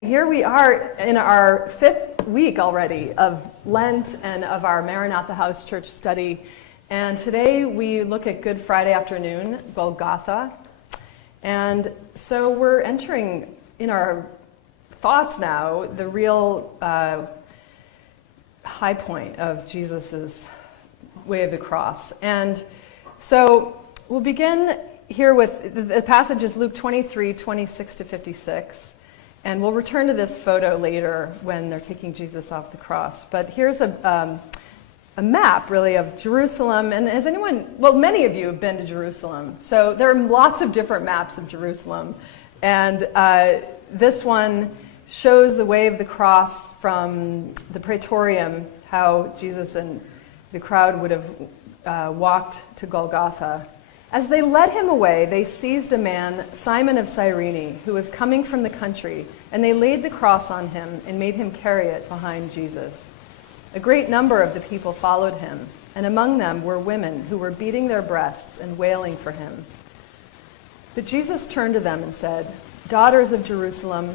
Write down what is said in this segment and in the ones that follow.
Here we are in our 5th week already of Lent and of our Maranatha House Church study. And today we look at Good Friday afternoon, Golgotha. And so we're entering in our thoughts now the real high point of Jesus' way of the cross. And so we'll begin here with the passage is Luke 23, 26 to 56. And we'll return to this photo later when they're taking Jesus off the cross. But here's a map, really, of Jerusalem. And has anyone, well, many of you have been to Jerusalem. So there are lots of different maps of Jerusalem. And this one shows the way of the cross from the Praetorium, how Jesus and the crowd would have walked to Golgotha. As they led him away, they seized a man, Simon of Cyrene, who was coming from the country, and they laid the cross on him and made him carry it behind Jesus. A great number of the people followed him, and among them were women who were beating their breasts and wailing for him. But Jesus turned to them and said, "Daughters of Jerusalem,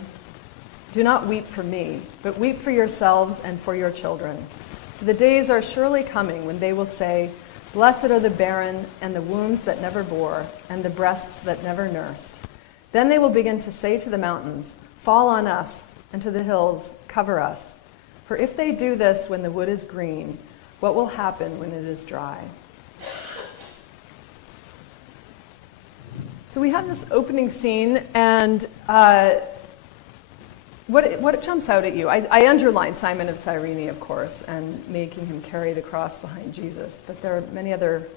do not weep for me, but weep for yourselves and for your children. For the days are surely coming when they will say, 'Blessed are the barren, and the wombs that never bore, and the breasts that never nursed.' Then they will begin to say to the mountains, 'Fall on us,' and to the hills, 'Cover us.' For if they do this when the wood is green, what will happen when it is dry?" So we have this opening scene, and what jumps out at you? I underlined Simon of Cyrene, of course, and making him carry the cross behind Jesus. But there are many other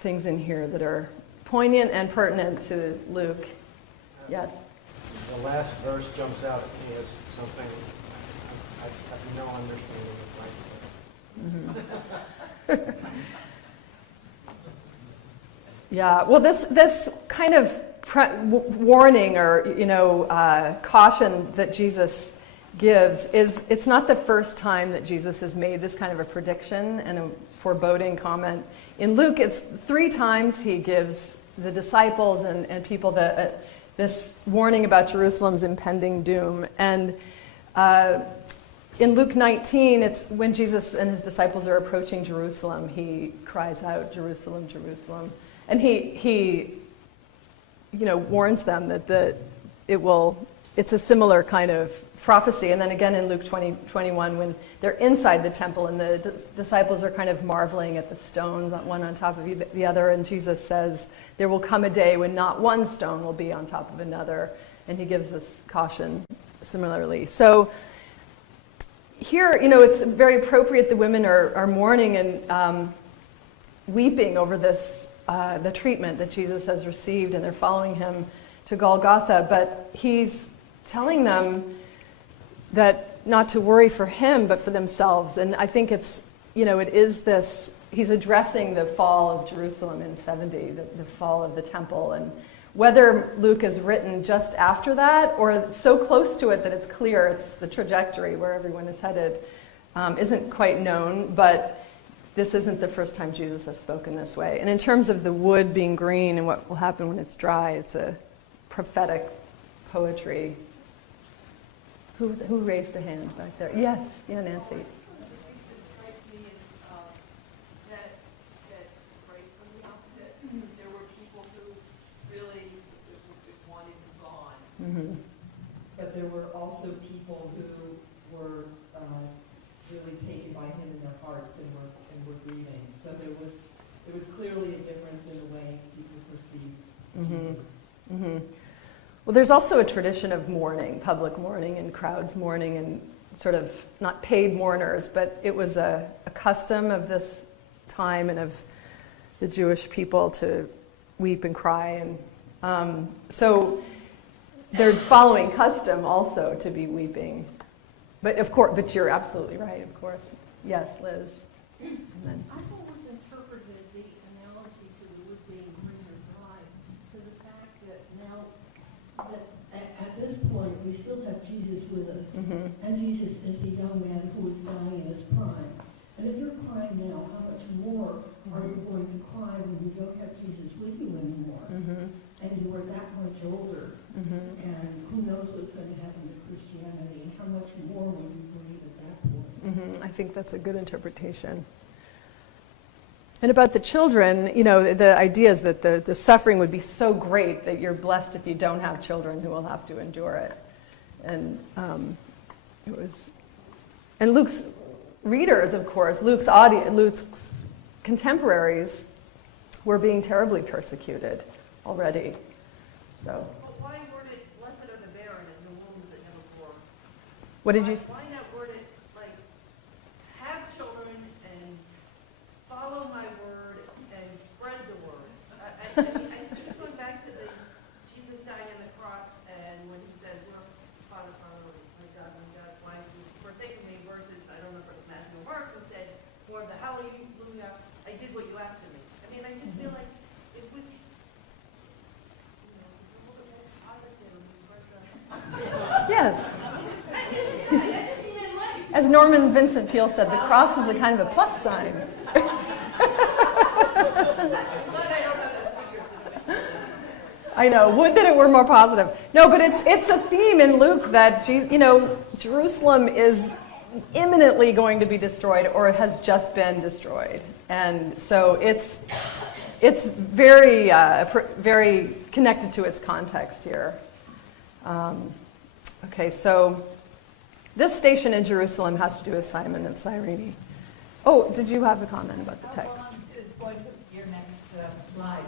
things in here that are poignant and pertinent to Luke. Yes? The last verse jumps out at me as something I have no understanding of. Yeah, well, this kind of warning or caution that Jesus gives is, it's not the first time that Jesus has made this kind of a prediction and a foreboding comment. In Luke, it's 3 times he gives the disciples and people this warning about Jerusalem's impending doom. And in Luke 19, it's when Jesus and his disciples are approaching Jerusalem, he cries out, "Jerusalem, Jerusalem." And he warns them that it's a similar kind of prophecy. And then again in Luke 20:21, when they're inside the temple and the disciples are kind of marveling at the stones, one on top of the other, and Jesus says, "There will come a day when not one stone will be on top of another." And he gives this caution similarly. So here, it's very appropriate the women are mourning and weeping over this, the treatment that Jesus has received, and they're following him to Golgotha. But he's telling them that not to worry for him, but for themselves. And I think it's, it is this, he's addressing the fall of Jerusalem in 70, the fall of the temple. And whether Luke is written just after that or so close to it that it's clear it's the trajectory where everyone is headed isn't quite known, but this isn't the first time Jesus has spoken this way. And in terms of the wood being green and what will happen when it's dry, it's a prophetic poetry. Who raised a hand back there? Yes, yeah, Nancy. That right from the outset, there were people who really wanted him gone. Mm-hmm. But there were also people who were really taken by him in their hearts and were grieving. So there was clearly a difference in the way people perceived Jesus. Mm-hmm. Well, there's also a tradition of mourning, public mourning and crowds mourning, and sort of not paid mourners, but it was a custom of this time and of the Jewish people to weep and cry. And so they're following custom also to be weeping. But of course, but you're absolutely right, of course. Yes, Liz. And then. I've always interpreted the analogy to the wood being green or dry to the fact that now that at this point we still have Jesus with us, and Jesus is the young man who is dying in his prime. And if you're crying now, how much more are you going to cry when you don't have Jesus with you anymore? And you are that much older, and who knows what's going to happen to Christianity? think that's a good interpretation. And about the children, the idea is that the suffering would be so great that you're blessed if you don't have children who will have to endure it. And and Luke's readers, of course, Luke's contemporaries were being terribly persecuted already. So. Well, why word it, blessed are the barren and the wombs that never bore? What did you? Why not word it like, have children and follow my word and spread the word? I keep going back to the Jesus dying on the cross and when he says, "Well, Father, Father, my God, why have you forsaken me?" Versus, I don't know if it was Matthew or Mark who said, more of the hallelujah, I did what you asked of me. I mean, I just feel like if we, a little bit more positive and spread the. Yes. I just mean life. As Norman Vincent Peale said, the cross is a kind of a plus sign. I know. Would that it were more positive. No, but it's a theme in Luke that Jerusalem is imminently going to be destroyed or has just been destroyed, and so it's very very connected to its context here. Okay, so this station in Jerusalem has to do with Simon of Cyrene. Oh, did you have a comment about the text? Is going to your next slide.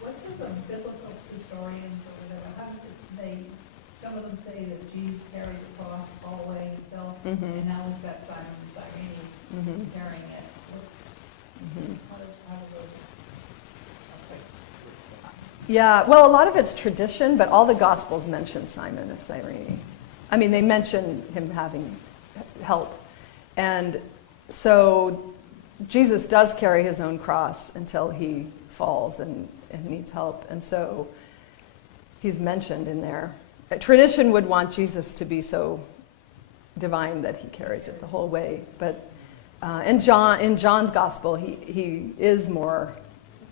What do the biblical historians or whatever, how do they, some of them say that Jesus carried the cross all the way himself, and now we've got Simon of Cyrene carrying it. How do those? Yeah, well, a lot of it's tradition, but all the Gospels mention Simon of Cyrene. I mean, they mention him having help. And so Jesus does carry his own cross until he falls and needs help. And so he's mentioned in there. Tradition would want Jesus to be so divine that he carries it the whole way. But in John's Gospel, he is more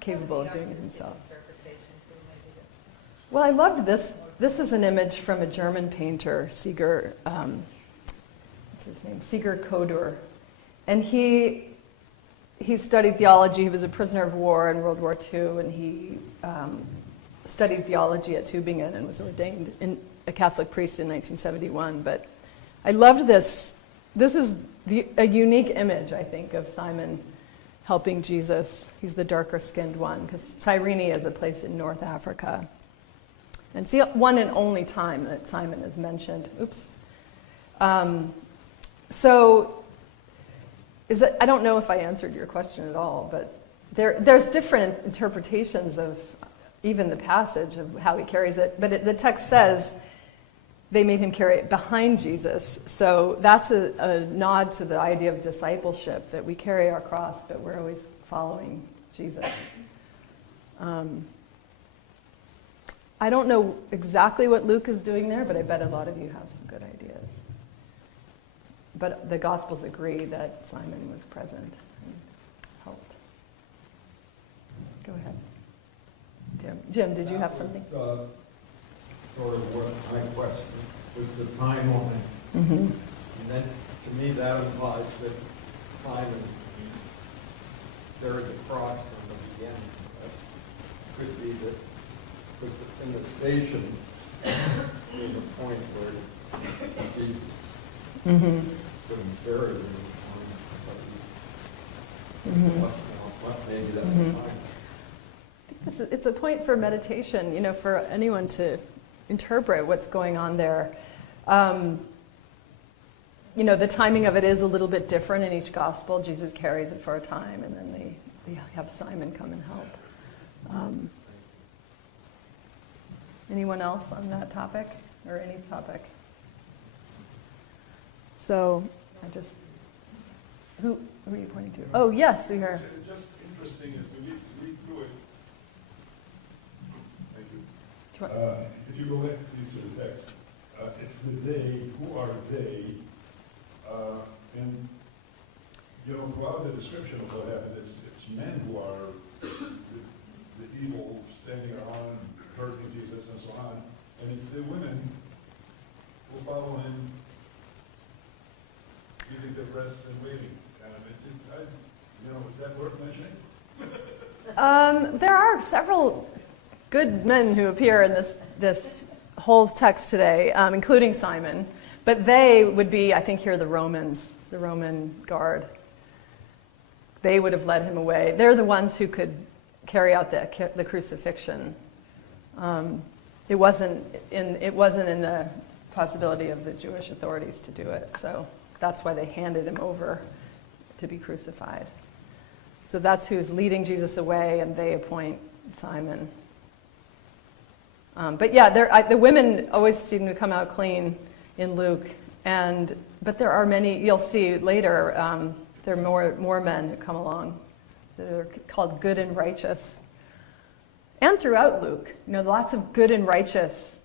capable of doing it himself. Well, I loved this. This is an image from a German painter, Sigur, what's his name? Sigur Kodur. And he studied theology. He was a prisoner of war in World War II, and he studied theology at Tübingen and was ordained a Catholic priest in 1971. But I loved this. This is a unique image, I think, of Simon helping Jesus. He's the darker-skinned one, because Cyrene is a place in North Africa. And it's the one and only time that Simon is mentioned. Oops. I don't know if I answered your question at all, but there's different interpretations of even the passage of how he carries it. But the text says they made him carry it behind Jesus. So that's a nod to the idea of discipleship, that we carry our cross, but we're always following Jesus. I don't know exactly what Luke is doing there, but I bet a lot of you have some good ideas. But the Gospels agree that Simon was present and helped. Go ahead. Jim, did you have something? Sort of what my question was, the timeline. Mm-hmm. And then, to me, that implies that Simon carried the cross from the beginning. That could be that, because in the station, there's a point where Jesus couldn't carry it anymore. Maybe that was Simon. It's a point for meditation, for anyone to interpret what's going on there. The timing of it is a little bit different in each gospel. Jesus carries it for a time, and then they have Simon come and help. Anyone else on that topic, or any topic? So, who are you pointing to? Oh, yes, we are. It's just interesting as we read through it. Thank you. If you go back please to the text, it's the they. Who are they? And throughout the description of what happened, it's men who are the evil standing around, hurting Jesus and so on, and it's the women who follow him, giving rests and waiting. Kind of, is that worth mentioning? There are several good men who appear in this whole text today, including Simon, but they would be, I think, here the Romans, the Roman guard. They would have led him away. They're the ones who could carry out the crucifixion. It wasn't in the possibility of the Jewish authorities to do it, so that's why they handed him over to be crucified. So that's who's leading Jesus away, and they appoint Simon. But yeah, the women always seem to come out clean in Luke, but there are many. You'll see later. There are more men who come along that are called good and righteous, and throughout Luke, lots of good and righteous.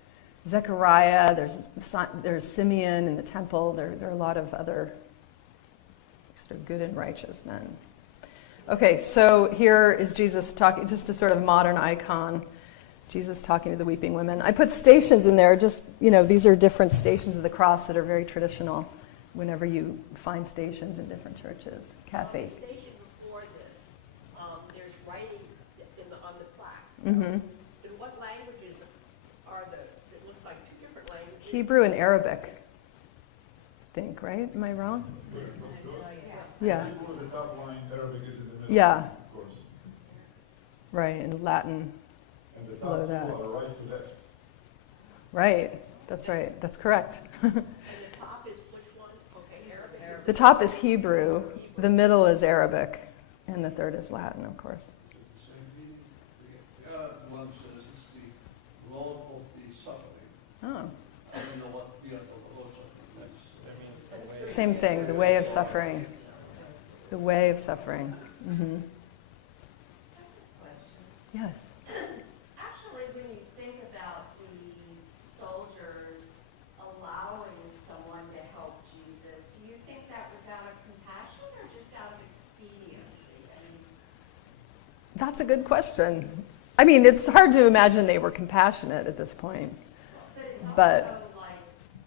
Zechariah, there's Simeon in the temple. There are a lot of other sort of good and righteous men. Okay, so here is Jesus talking, just a sort of modern icon. Jesus talking to the weeping women. I put stations in there, just, these are different stations of the cross that are very traditional whenever you find stations in different churches. Kathy. The station before this, there's writing on the plaque. Mm-hmm. In what languages are it looks like two different languages. Hebrew and Arabic, I think, right? Am I wrong? Yeah. Hebrew in the top line, Arabic is in the middle. Yeah. Of course. Right, and Latin. And the Below top two that. are right to left. Right, that's right. That's correct. And the top is which one? Okay, Arabic. The top is Hebrew, the middle is Arabic, and the third is Latin, of course. The other one says it's the Lord of the suffering. Oh. I don't know what the other suffering means. That means the way. Same thing, the way of suffering. The way of suffering. Mm-hmm. Yes. Actually, when you think about the soldiers allowing someone to help Jesus, do you think that was out of compassion or just out of expediency? That's a good question. I mean, it's hard to imagine they were compassionate at this point. But it's But- also like,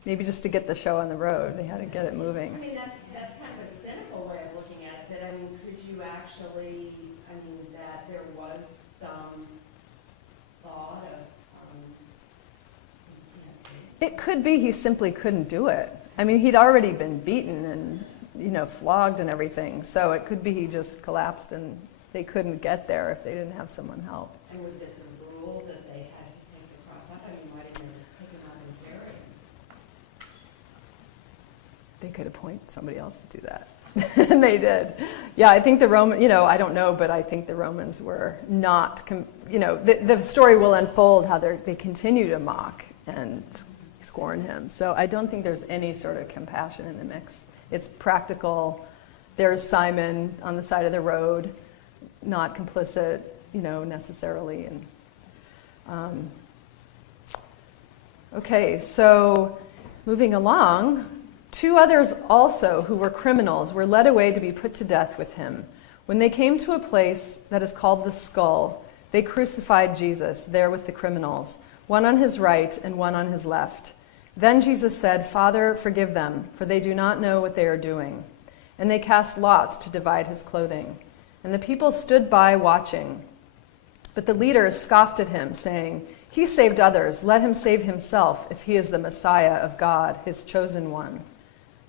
Maybe just to get the show on the road. They had to get it I moving. mean, that's kind of a cynical way of looking at it, but I mean, could you actually, that there was some thought of, It could be he simply couldn't do it. I mean, he'd already been beaten and, flogged and everything. So it could be he just collapsed and they couldn't get there if they didn't have someone help. and was it the rule that they had to take the cross up? I mean, why didn't they just pick him up and carry him? They could appoint somebody else to do that. And they did. Yeah, I think the Roman, I don't know, but I think the Romans were not, the story will unfold how they continue to mock and scorn him. So I don't think there's any sort of compassion in the mix. It's practical. There's Simon on the side of the road, not complicit, necessarily. And okay, so moving along. 2 others also, who were criminals, were led away to be put to death with him. When they came to a place that is called the Skull, they crucified Jesus there with the criminals, one on his right and one on his left. Then Jesus said, "Father, forgive them, for they do not know what they are doing." And they cast lots to divide his clothing. And the people stood by watching. But the leaders scoffed at him, saying, "He saved others. Let him save himself, if he is the Messiah of God, his chosen one."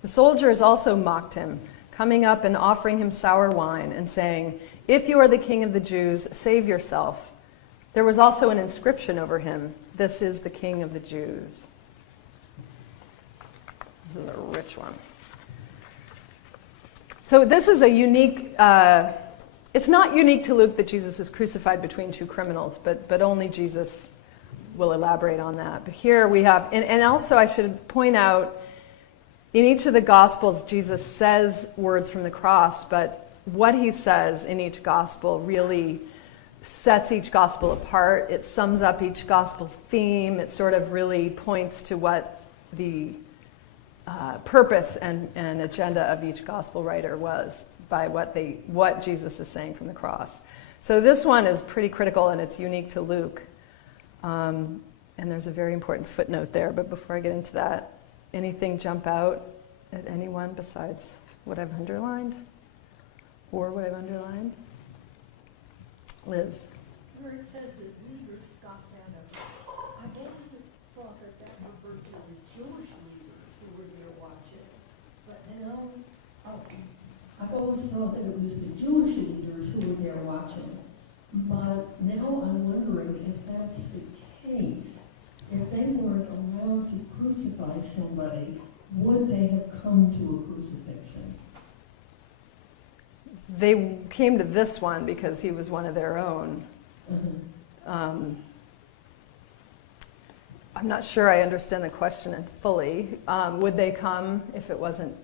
The soldiers also mocked him, coming up and offering him sour wine and saying, "If you are the king of the Jews, save yourself." There was also an inscription over him, "This is the King of the Jews." This is a rich one. So this is a unique, it's not unique to Luke that Jesus was crucified between 2 criminals, but only Jesus will elaborate on that. But here we have, and also I should point out, in each of the Gospels, Jesus says words from the cross, but what he says in each Gospel really sets each Gospel apart. It sums up each Gospel's theme. It sort of really points to what the purpose and agenda of each Gospel writer was by what Jesus is saying from the cross. So this one is pretty critical, and it's unique to Luke. And there's a very important footnote there. But before I get into that, anything jump out at anyone besides what I've underlined? Or what I've underlined? Liz. Where it says that leaders scoffed at him, I've always thought that that referred to the Jewish leaders who were there watching. But now, I've always thought that it was the Jewish leaders who were there watching. But now I'm wondering if that's the case. If they weren't allowed to crucify somebody, would they have come to a crucifixion? They came to this one because he was one of their own. I'm not sure I understand the question fully. Would they come if it wasn't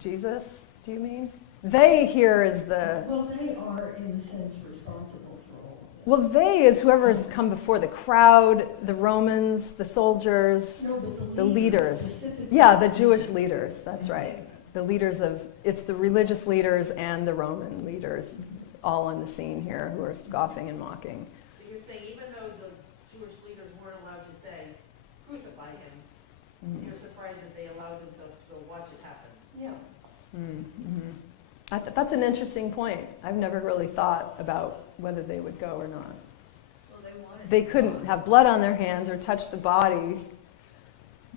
Jesus, do you mean? They here is the... Well, they are, in a sense, responsible for all of this. Well, they is whoever has come before, the crowd, the Romans, the soldiers, No, but the leaders. specifically- Yeah, the Jewish leaders, that's right. The leaders of, it's the religious leaders and the Roman leaders all on the scene here who are scoffing and mocking. So you're saying even though the Jewish leaders weren't allowed to say, crucify him, Mm-hmm. you're surprised that they allowed themselves to go watch it happen? Yeah. Mm-hmm. That's an interesting point. I've never really thought about whether they would go or not. Well, they wanted. They couldn't have blood on their hands or touch the body,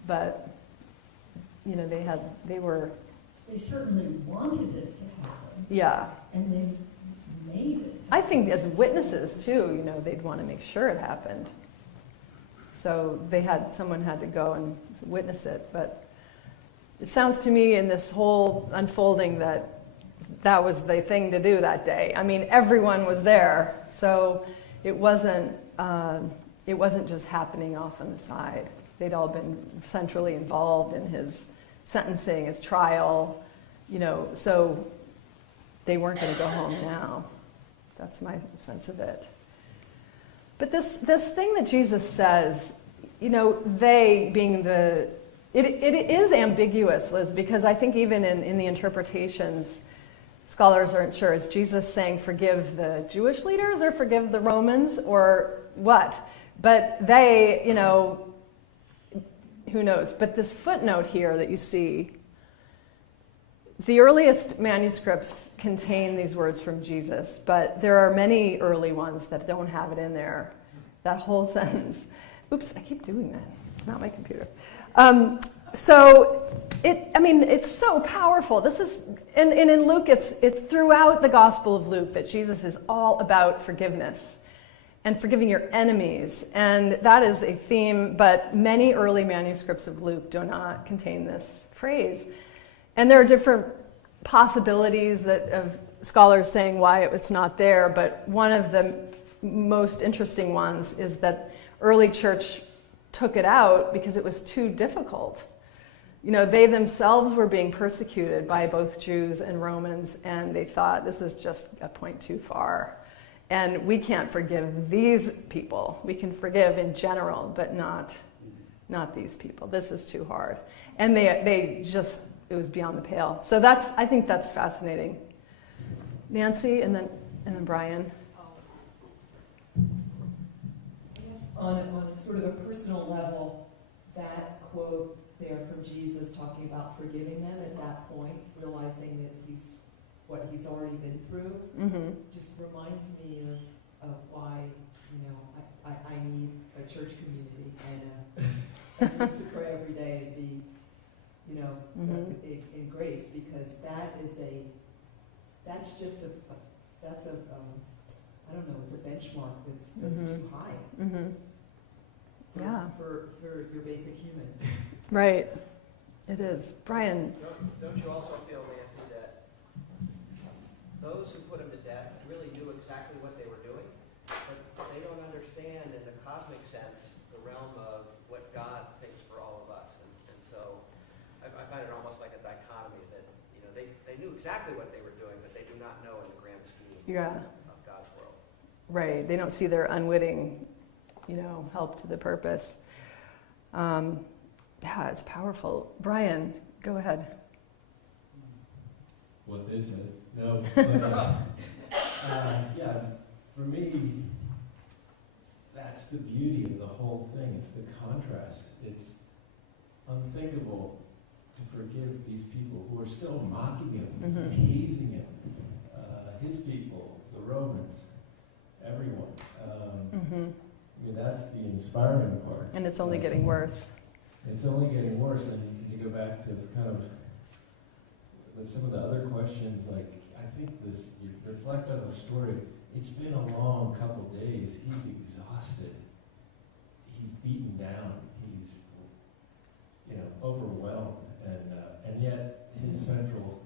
but, you know, they were, They certainly wanted it to happen, yeah. and they made it. I think as witnesses too, you know, they'd want to make sure it happened. So someone had to go and witness it. But it sounds to me in this whole unfolding that was the thing to do that day. I mean, everyone was there, so it wasn't just happening off on the side. They'd all been centrally involved in his sentencing, his trial, you know, so they weren't going to go home now. That's my sense of it. But this thing that Jesus says, you know, they being it is ambiguous, Liz, because I think even in the interpretations, scholars aren't sure. Is Jesus saying forgive the Jewish leaders or forgive the Romans or what? But they, you know, who knows? But this footnote here that you see, the earliest manuscripts contain these words from Jesus, but there are many early ones that don't have it in there. That whole sentence. Oops, I keep doing that. It's not my computer. So it's so powerful. This is, and in Luke, it's throughout the Gospel of Luke that Jesus is all about forgiveness and forgiving your enemies. And that is a theme, but many early manuscripts of Luke do not contain this phrase. And there are different possibilities of scholars saying why it's not there, but one of the most interesting ones is that early church took it out because it was too difficult. You know, they themselves were being persecuted by both Jews and Romans, and they thought this is just a point too far. And we can't forgive these people. We can forgive in general, but not these people. This is too hard. And they just, it was beyond the pale. So I think that's fascinating. Nancy, and then Brian. I guess on sort of a personal level, that quote there from Jesus talking about forgiving them at that point, realizing that what he's already been through, just reminds me of why, you know, I need a church community and I need to pray every day and be, you know, in grace, because that's I don't know, it's a benchmark that's too high for your basic human. Right. It is. Brian. Don't you also feel, Nancy, that those who put him to death really knew exactly what they were doing, but they don't understand in the cosmic sense the realm of what God thinks for all of us. And so I find it almost like a dichotomy that, you know, they knew exactly what they were doing, but they do not know in the grand scheme of God's world. Right. They don't see their unwitting, you know, help to the purpose. Yeah, it's powerful. Brian, go ahead. What they said. No. Yeah, for me, that's the beauty of the whole thing. It's the contrast. It's unthinkable to forgive these people who are still mocking him, hazing him, his people, the Romans, everyone. I mean, that's the inspiring part. And it's only getting worse. It's only getting worse, and you go back to kind of some of the other questions, like, I think this, you reflect on the story, it's been a long couple days. He's exhausted. He's beaten down. He's, overwhelmed. And yet his central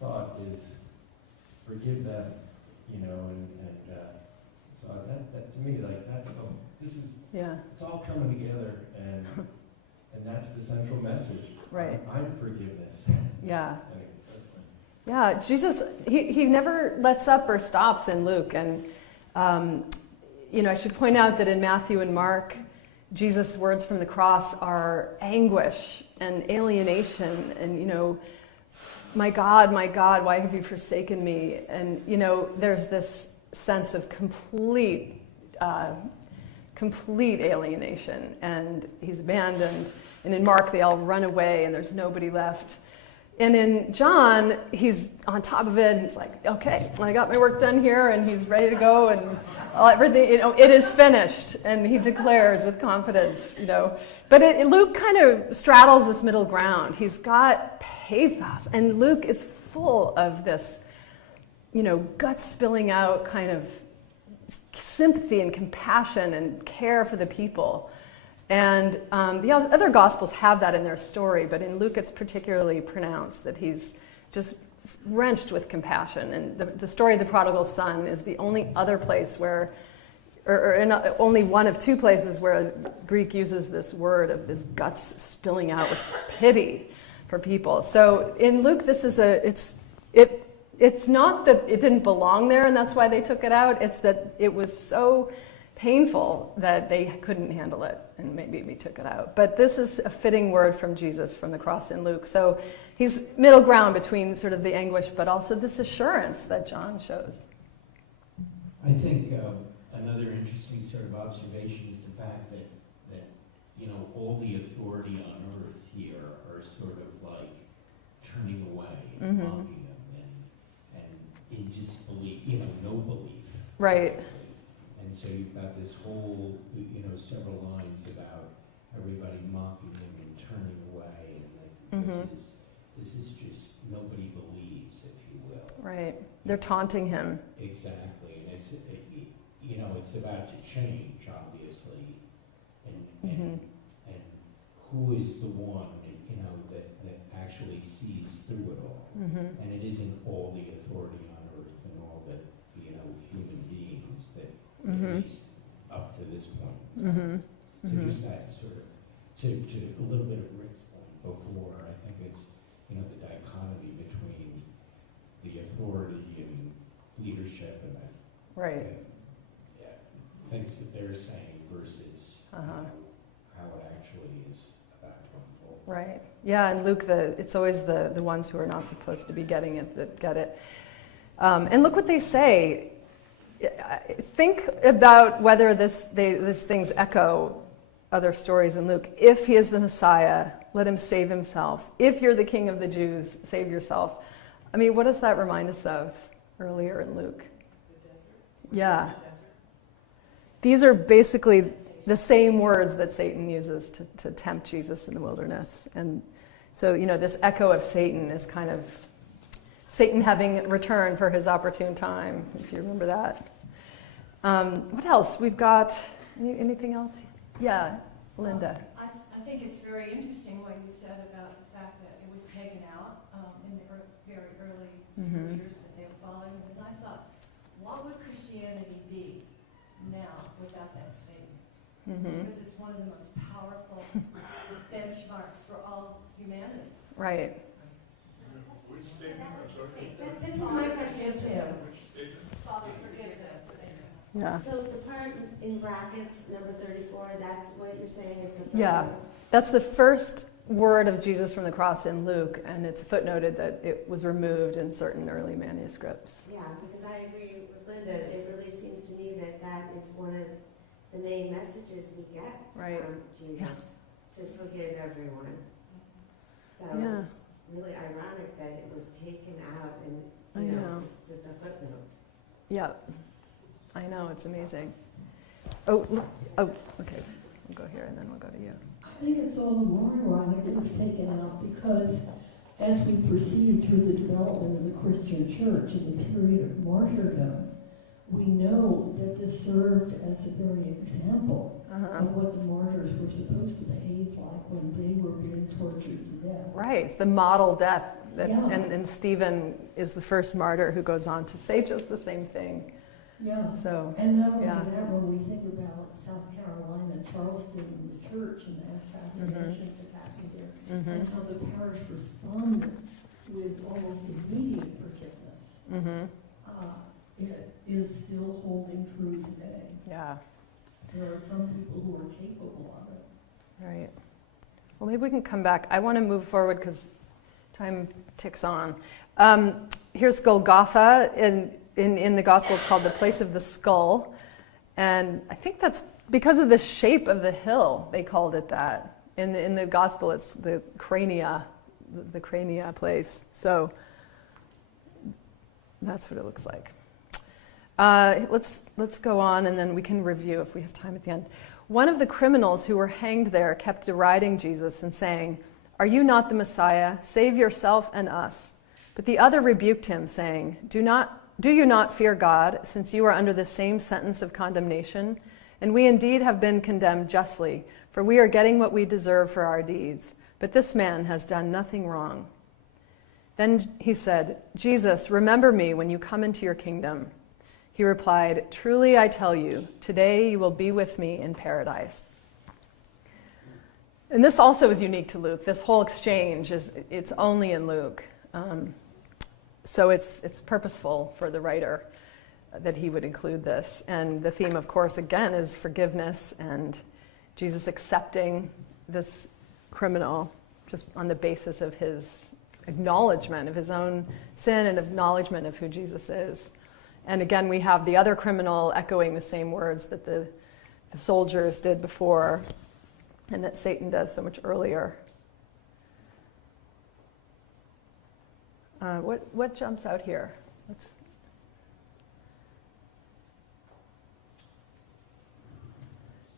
thought is, forgive them, so that to me, like, it's all coming together, and that's the central message. Right. I'm forgiveness. Yeah. Anyway, that's fine. Yeah, Jesus, he never lets up or stops in Luke. And, I should point out that in Matthew and Mark, Jesus' words from the cross are anguish and alienation and, my God, why have you forsaken me? And, there's this sense of complete alienation, and he's abandoned. And in Mark, they all run away and there's nobody left. And in John, he's on top of it, and he's like, okay, I got my work done here, and he's ready to go, and everything, it is finished. And he declares with confidence, But Luke kind of straddles this middle ground. He's got pathos, and Luke is full of this, guts spilling out kind of sympathy and compassion and care for the people. And the other Gospels have that in their story, but in Luke it's particularly pronounced that he's just wrenched with compassion. And the story of the prodigal son is the only other place where, or only one of two places where Greek uses this word of this guts spilling out with pity for people. So in Luke, this is it's not that it didn't belong there and that's why they took it out. It's that it was so painful that they couldn't handle it, and maybe we took it out. But this is a fitting word from Jesus from the cross in Luke. So he's middle ground between sort of the anguish, but also this assurance that John shows. I think another interesting sort of observation is the fact that all the authority on earth here are sort of like turning away and mocking him and in disbelief, no belief. Right. And so you've got this whole, several lines about everybody mocking him and turning away, and this is just nobody believes, if you will. Right. They're taunting him. Exactly, and it's about to change, obviously, and who is the one, that actually sees through it all, and it isn't all the authority on earth and all the human beings that. At least up to this point. So just that sort of, to a little bit of Rick's point before, I think it's, the dichotomy between the authority and leadership and things that they're saying versus how it actually is about to unfold. Right. Yeah, and Luke, it's always the ones who are not supposed to be getting it that get it. And look what they say. Think about whether these things echo other stories in Luke. If he is the Messiah, let him save himself. If you're the King of the Jews, save yourself. I mean, what does that remind us of earlier in Luke? The desert. Yeah. These are basically the same words that Satan uses to tempt Jesus in the wilderness. And so, this echo of Satan is kind of Satan having returned for his opportune time, if you remember that. What else? We've got anything else? Yeah, Linda. I think it's very interesting what you said about the fact that it was taken out in the very early scriptures that they were following. And I thought, what would Christianity be now without that statement? Because it's one of the most powerful benchmarks for all humanity. Right. Which statement? I'm sorry. This is my question too. Which statement? Father, forgive them. Yeah. So the part in brackets, number 34, that's what you're saying is the first Yeah. one? That's the first word of Jesus from the cross in Luke, and it's footnoted that it was removed in certain early manuscripts. Yeah, because I agree with Linda. It really seems to me that that is one of the main messages we get Right. from Jesus, to forgive everyone. So Yeah. it's Yeah, I know, it's amazing. Oh, okay. We'll go here and then we'll go to you. I think it's all the more ironic it was taken out because as we proceed through the development of the Christian church in the period of martyrdom, we know that this served as a very example of what the martyrs were supposed to behave like when they were being tortured to death. Right, it's the model death. That, Yeah. and Stephen is the first martyr who goes on to say just the same thing. Yeah. So, And not only yeah. that, when we think about South Carolina, Charleston, and the church and the assassinations that happened there, and how the parish responded with almost immediate forgiveness, it is still holding true today. Yeah, There are some people who are capable of it. right. Well, maybe we can come back. I want to move forward because time ticks on. Here's Golgotha. In the Gospel, it's called the place of the skull. And I think that's because of the shape of the hill, they called it that. In the Gospel, it's the crania place. So that's what it looks like. Let's go on, and then we can review if we have time at the end. One of the criminals who were hanged there kept deriding Jesus and saying, "Are you not the Messiah? Save yourself and us." But the other rebuked him, saying, Do you not fear God, since you are under the same sentence of condemnation? And we indeed have been condemned justly, for we are getting what we deserve for our deeds. But this man has done nothing wrong. Then he said, "Jesus, remember me when you come into your kingdom." He replied, "Truly I tell you, today you will be with me in paradise." And this also is unique to Luke. This whole exchange it's only in Luke. So it's purposeful for the writer that he would include this. And the theme, of course, again, is forgiveness and Jesus accepting this criminal just on the basis of his acknowledgement of his own sin and acknowledgement of who Jesus is. And again, we have the other criminal echoing the same words that the soldiers did before and that Satan does so much earlier. What jumps out here?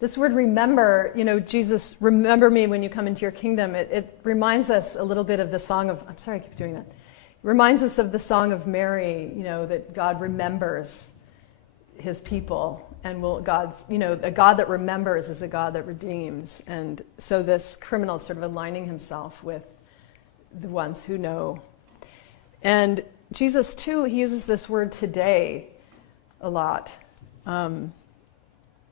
This word remember, Jesus, remember me when you come into your kingdom. It reminds us a little bit of the song of, I'm sorry I keep doing that. It reminds us of the song of Mary, that God remembers his people. And a God that remembers is a God that redeems. And so this criminal is sort of aligning himself with the ones who know. And Jesus, too, he uses this word today a lot.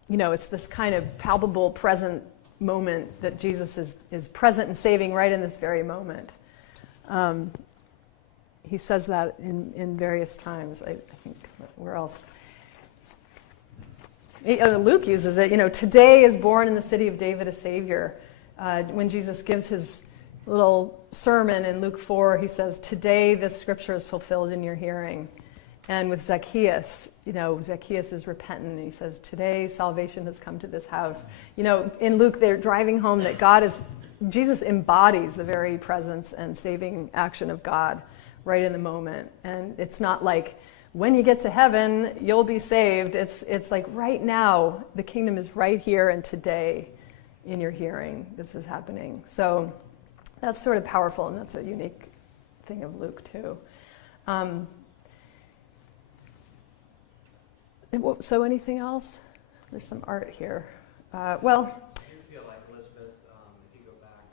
It's this kind of palpable present moment that Jesus is present and saving right in this very moment. He says that in various times, I think. Where else? Luke uses it. Today is born in the city of David a Savior. When Jesus gives his little sermon in Luke 4, he says, "Today this scripture is fulfilled in your hearing." And with Zacchaeus, Zacchaeus is repentant. And he says, "Today salvation has come to this house." In Luke, they're driving home that Jesus embodies the very presence and saving action of God right in the moment. And it's not like, when you get to heaven, you'll be saved. It's like right now, the kingdom is right here and today in your hearing. This is happening. So that's sort of powerful, and that's a unique thing of Luke, too. So anything else? There's some art here. I do feel like, Elizabeth, if you go back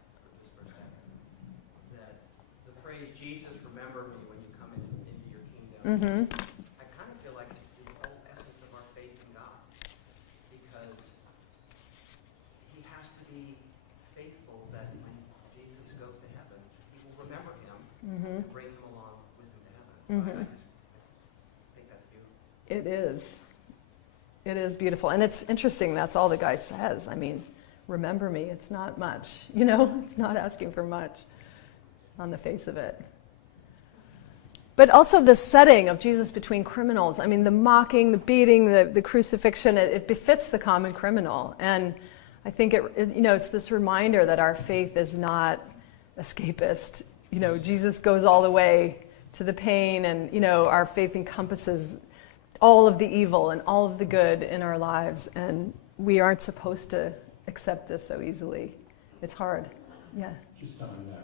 for a second, that the phrase, "Jesus, remember me when you come into your kingdom," I kind of feel like it's the whole essence of our faith in God. Because he has to be faithful that when Jesus goes to heaven, he will remember him and bring him along with him to heaven. So I think that's beautiful. It is. It is beautiful. And it's interesting, that's all the guy says. I mean, remember me, it's not much. It's not asking for much on the face of it. But also the setting of Jesus between criminals. I mean, the mocking, the beating, the crucifixion, it befits the common criminal. And I think it's this reminder that our faith is not escapist. Jesus goes all the way to the pain, and our faith encompasses all of the evil and all of the good in our lives, and we aren't supposed to accept this so easily. It's hard. Yeah. Just on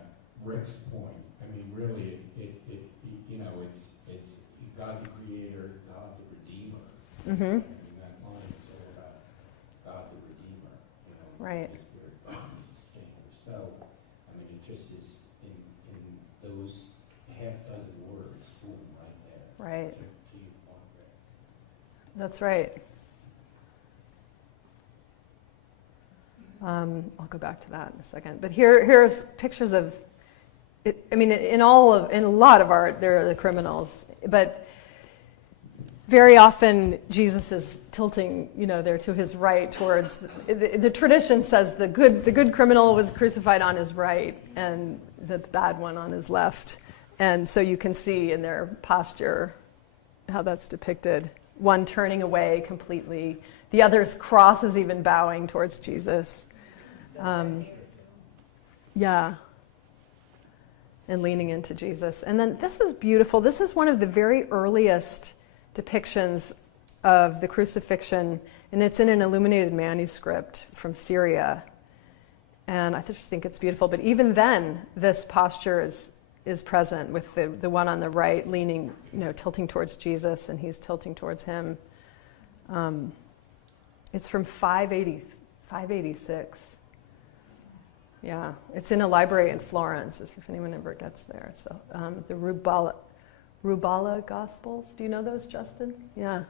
Rick's point, I mean, really, it you know, it's God the Creator, God the Redeemer. Mm-hmm. I mean, that line is all about God the Redeemer, you know, Right. the Spirit, God the Sustainer. So, I mean, it just is in those half dozen words, boom, right there. Right. To your point, Rick. That's right. I'll go back to that in a second. But here's pictures of, I mean, in a lot of art, there are the criminals, but very often Jesus is tilting, there to his right towards, the tradition says the good criminal was crucified on his right and the bad one on his left. And so you can see in their posture how that's depicted. One turning away completely, the other's cross is even bowing towards Jesus. Yeah. And leaning into Jesus. And then this is beautiful. This is one of the very earliest depictions of the crucifixion, and it's in an illuminated manuscript from Syria. And I just think it's beautiful. But even then, this posture is present with the one on the right leaning, tilting towards Jesus, and he's tilting towards him. It's from 586. Yeah, it's in a library in Florence, if anyone ever gets there. It's the Rubala Gospels. Do you know those, Justin? Yeah.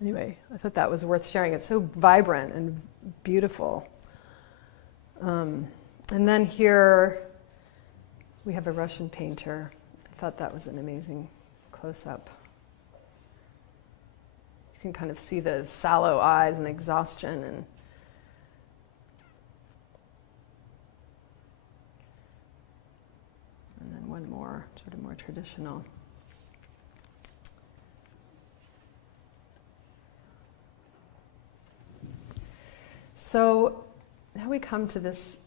Anyway, I thought that was worth sharing. It's so vibrant and beautiful. And then here we have a Russian painter. I thought that was an amazing close-up. You can kind of see the sallow eyes and the exhaustion and then one more, sort of more traditional. So now we come to this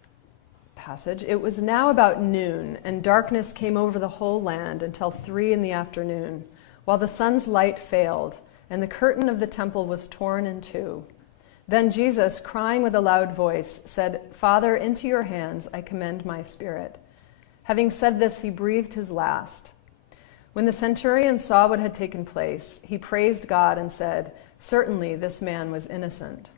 passage. It was now about noon, and darkness came over the whole land until 3 p.m, while the sun's light failed, and the curtain of the temple was torn in two. Then Jesus, crying with a loud voice, said, "Father, into your hands I commend my spirit." Having said this, he breathed his last. When the centurion saw what had taken place, he praised God and said, "Certainly this man was innocent."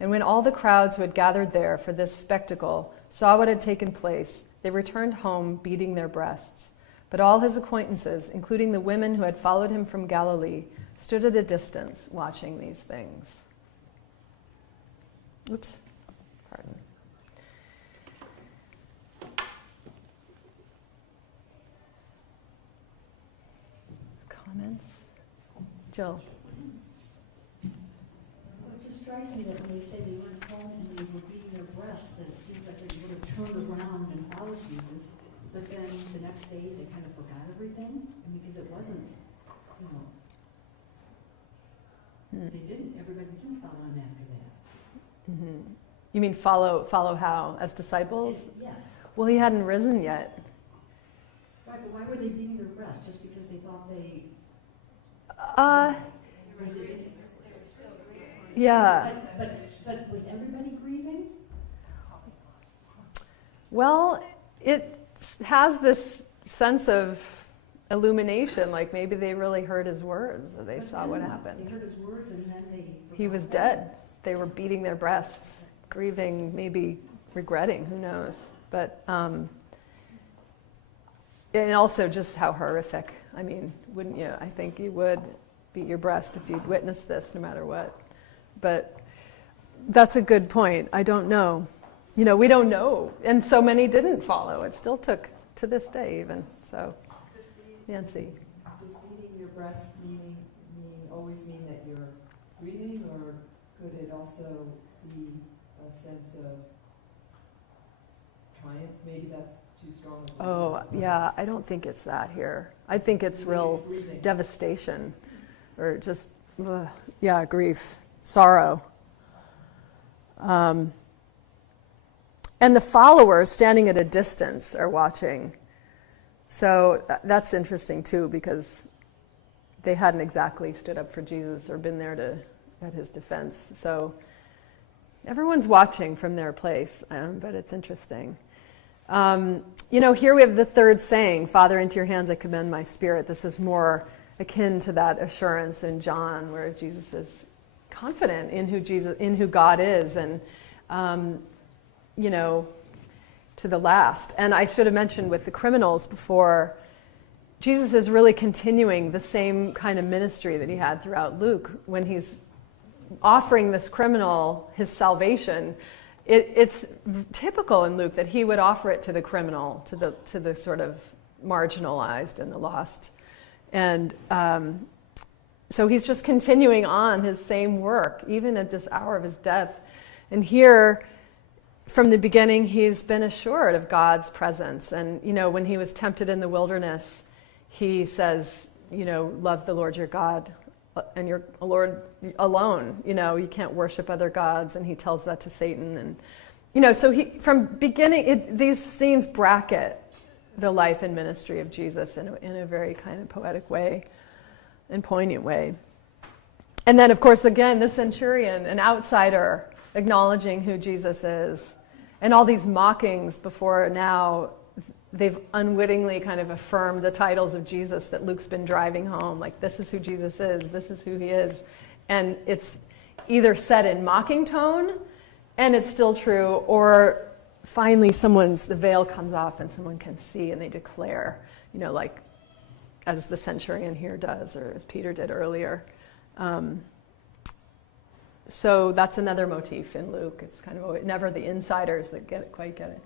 And when all the crowds who had gathered there for this spectacle saw what had taken place, they returned home beating their breasts. But all his acquaintances, including the women who had followed him from Galilee, stood at a distance watching these things. Oops, pardon. Comments? Jill? Well, it just strikes me that when they say they went home and they were beating their breasts, that it seems like they would have turned around and followed Jesus, but then the next day they kind of forgot everything, and because it wasn't, they didn't, everybody didn't follow him after that. Mm-hmm. You mean follow how? As disciples? Yes. Well, he hadn't risen yet. Right, but why were they beating their breasts? Just because they thought they... Yeah. But was everybody grieving? Well, it has this sense of illumination, like maybe they really heard his words, or they saw what happened. They heard his words and then they... He was dead. They were beating their breasts, grieving, maybe regretting, who knows. But, and also just how horrific. I mean, wouldn't you? I think you would beat your breast if you'd witnessed this, no matter what. But that's a good point. I don't know. We don't know. And so many didn't follow. It still took to this day even. So, Nancy. Does beating your breast always mean that you're grieving, or could it also be a sense of triumph? Maybe that's too strong. Oh, yeah, I don't think it's that here. I think it's real devastation, or just, grief, sorrow. And the followers standing at a distance are watching. So that's interesting too, because they hadn't exactly stood up for Jesus or been there at his defense. So everyone's watching from their place, but it's interesting. Here we have the third saying, Father, into your hands I commend my spirit. This is more akin to that assurance in John where Jesus is confident in who God is, and to the last. And I should have mentioned with the criminals before, Jesus is really continuing the same kind of ministry that he had throughout Luke when he's offering this criminal his salvation. It's typical in Luke that he would offer it to the criminal, to the sort of marginalized and the lost. And so he's just continuing on his same work, even at this hour of his death. And here, from the beginning, he's been assured of God's presence. And, when he was tempted in the wilderness, he says, love the Lord your God and your Lord alone. You can't worship other gods. And he tells that to Satan. And, so from beginning, these scenes bracket the life and ministry of Jesus in a very kind of poetic way and poignant way. And then, of course, again, the centurion, an outsider, acknowledging who Jesus is. And all these mockings before now, they've unwittingly kind of affirmed the titles of Jesus that Luke's been driving home. Like, this is who Jesus is, this is who he is. And it's either said in mocking tone, and it's still true, or finally the veil comes off and someone can see and they declare, like as the centurion here does, or as Peter did earlier. So that's another motif in Luke. It's kind of never the insiders that quite get it.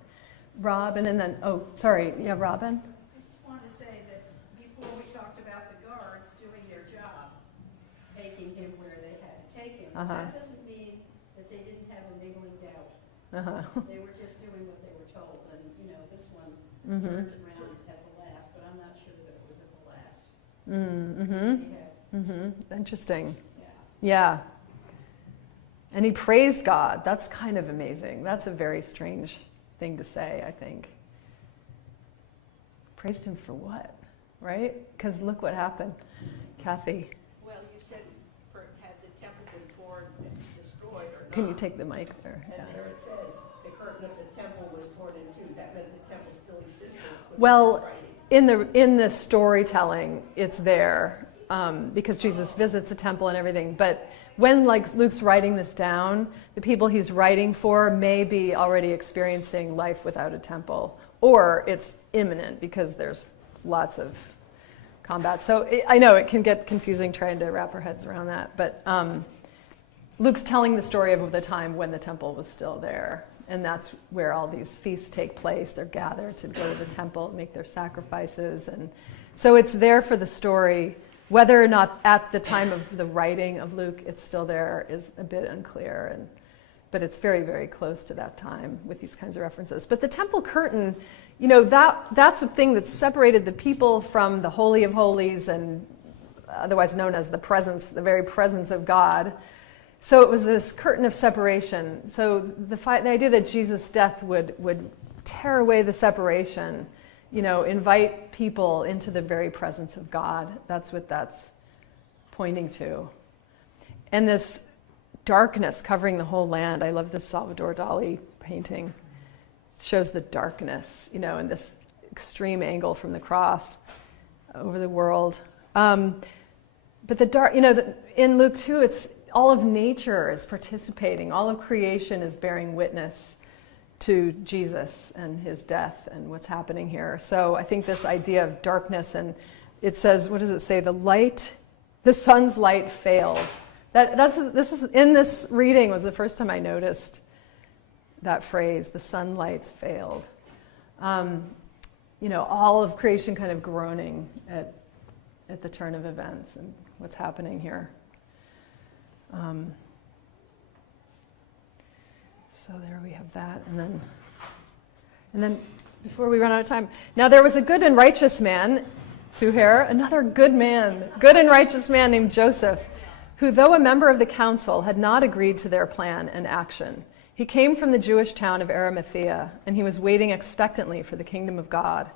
Robin, and then, Robin? I just wanted to say that before we talked about the guards doing their job, taking him where they had to take him. That doesn't mean that they didn't have a niggling doubt. They were just doing what they were told. And, this one turns around at the last, but I'm not sure that it was at the last. Interesting. Yeah. Yeah. And he praised God. That's kind of amazing. That's a very strange thing to say, I think. Praised him for what? Right? Because look what happened. Kathy. Well, you said had the temple been torn and destroyed or not. Can you take the mic there? And there it says the curtain of the temple was torn in two. That meant the temple still existed. Well, in the storytelling, it's there because Jesus visits the temple and everything. But when Luke's writing this down, the people he's writing for may be already experiencing life without a temple, or it's imminent because there's lots of combat. So I know it can get confusing trying to wrap our heads around that, but Luke's telling the story of the time when the temple was still there, and that's where all these feasts take place. They're gathered to go to the temple, make their sacrifices, and so it's there for the story. Whether or not at the time of the writing of Luke it's still there is a bit unclear, but it's very, very close to that time with these kinds of references. But the temple curtain, that's a thing that separated the people from the Holy of Holies, and otherwise known as the very presence of God. So it was this curtain of separation. So the idea that Jesus' death would tear away the separation, invite people into the very presence of God. That's what that's pointing to. And this darkness covering the whole land. I love this Salvador Dali painting. It shows the darkness, in this extreme angle from the cross over the world. But the dark, in Luke 2, it's all of nature is participating. All of creation is bearing witness to Jesus and his death and what's happening here. So I think this idea of darkness, and it says, what does it say? The sun's light failed. This is in this reading was the first time I noticed that phrase, the sunlight's failed. All of creation kind of groaning at the turn of events and what's happening here. So there we have that. And then before we run out of time, now there was a good and righteous man, Suhair, another good and righteous man named Joseph, who, though a member of the council, had not agreed to their plan and action. He came from the Jewish town of Arimathea, and he was waiting expectantly for the kingdom of God.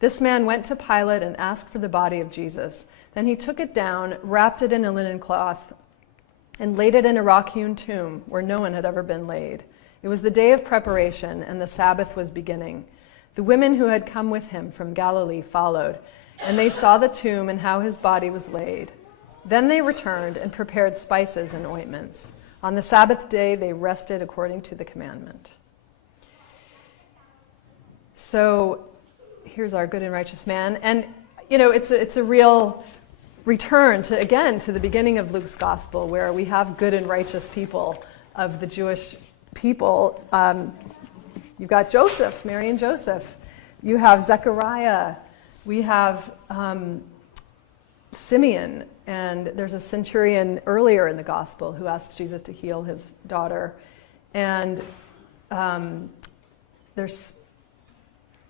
This man went to Pilate and asked for the body of Jesus. Then he took it down, wrapped it in a linen cloth, and laid it in a rock-hewn tomb where no one had ever been laid. It was the day of preparation, and the Sabbath was beginning. The women who had come with him from Galilee followed, and they saw the tomb and how his body was laid. Then they returned and prepared spices and ointments. On the Sabbath day, they rested according to the commandment. So here's our good and righteous man. And, it's a real return to the beginning of Luke's gospel, where we have good and righteous people of the Jewish people. You've got Joseph, Mary and Joseph. You have Zechariah. We have Simeon. And there's a centurion earlier in the gospel who asked Jesus to heal his daughter. And there's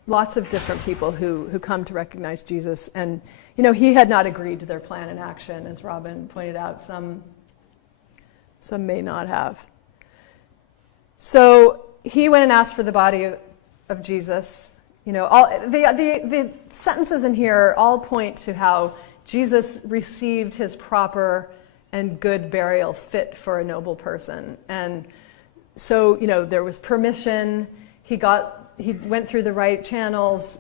lots of different people who come to recognize Jesus. And, he had not agreed to their plan and action, as Robin pointed out. Some may not have. So he went and asked for the body of Jesus. All the sentences in here all point to how Jesus received his proper and good burial fit for a noble person. And so, there was permission. He went through the right channels.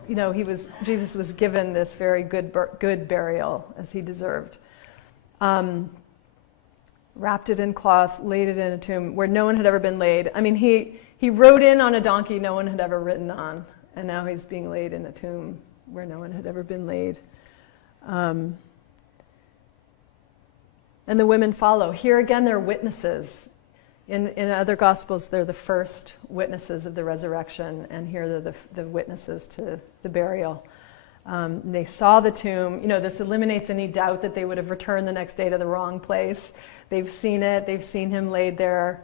Jesus was given this very good burial as he deserved. Wrapped it in cloth, laid it in a tomb where no one had ever been laid. I mean, he rode in on a donkey no one had ever ridden on, and now he's being laid in a tomb where no one had ever been laid. And the women follow. Here again, they're witnesses. In other Gospels, they're the first witnesses of the resurrection, and here they're the witnesses to the burial. They saw the tomb. This eliminates any doubt that they would have returned the next day to the wrong place. They've seen it. They've seen him laid there,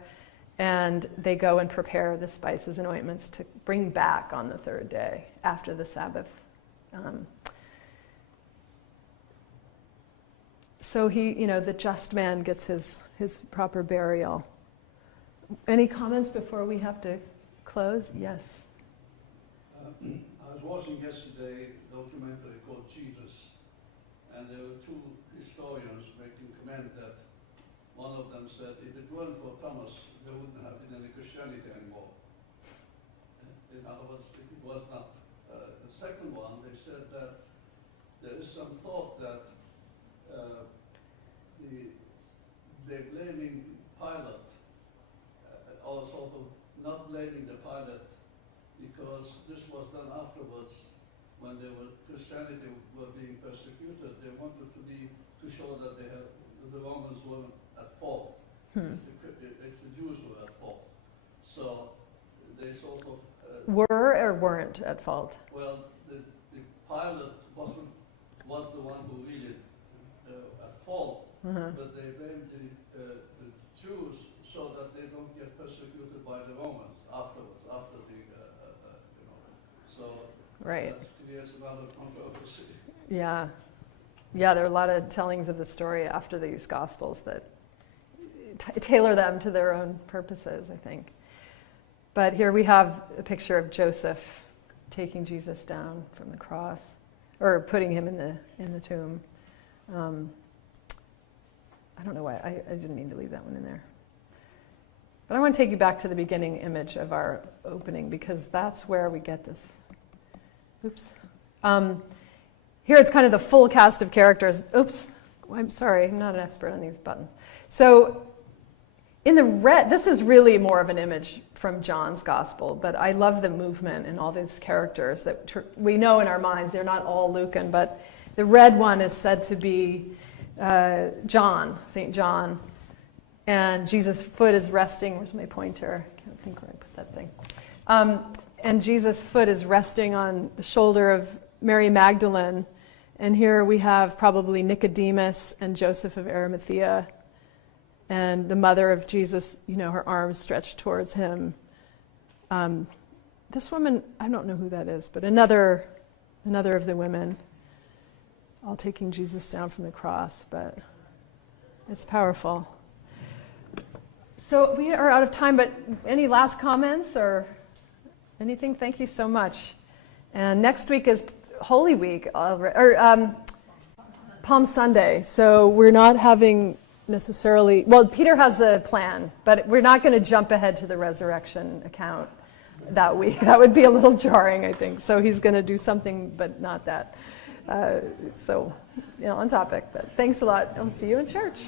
and they go and prepare the spices and ointments to bring back on the third day after the Sabbath. So the just man gets his proper burial. Any comments before we have to close? Yes. I was watching yesterday a documentary called Jesus, and there were two historians making comment that one of them said if it weren't for Thomas, there wouldn't have been any Christianity anymore. In other words, it was not. The second one, they said that there is some thought that they're blaming Pilate, or sort of not blaming the Pilate, because this was done afterwards when Christianity were being persecuted. They wanted to show that the Romans weren't at fault. If the Jews were at fault. So they sort of were or weren't at fault? Well, the Pilate was the one who really at fault, but they blamed the Jews so that they don't get persecuted by the Romans afterwards, after the so right. That creates another controversy. Yeah, there are a lot of tellings of the story after these Gospels that tailor them to their own purposes, I think. But here we have a picture of Joseph taking Jesus down from the cross, or putting him in the tomb. I don't know why, I didn't mean to leave that one in there. But I want to take you back to the beginning image of our opening, because that's where we get this. Oops. Here it's kind of the full cast of characters. Oops. I'm sorry, I'm not an expert on these buttons. So in the red, this is really more of an image from John's gospel, but I love the movement and all these characters that we know in our minds. They're not all Lucan, but the red one is said to be John, St. John. And Jesus' foot is resting. Where's my pointer? I can't think where I put that thing. And Jesus' foot is resting on the shoulder of Mary Magdalene. And here we have probably Nicodemus and Joseph of Arimathea. And the mother of Jesus, her arms stretched towards him. This woman, I don't know who that is, but another of the women, all taking Jesus down from the cross, but it's powerful. So we are out of time, but any last comments or anything? Thank you so much. And next week is Holy Week, or Palm Sunday. So we're not having necessarily, well, Peter has a plan, but we're not going to jump ahead to the resurrection account that week. That would be a little jarring, I think. So he's going to do something, but not that. So, on topic. But thanks a lot. I'll see you in church.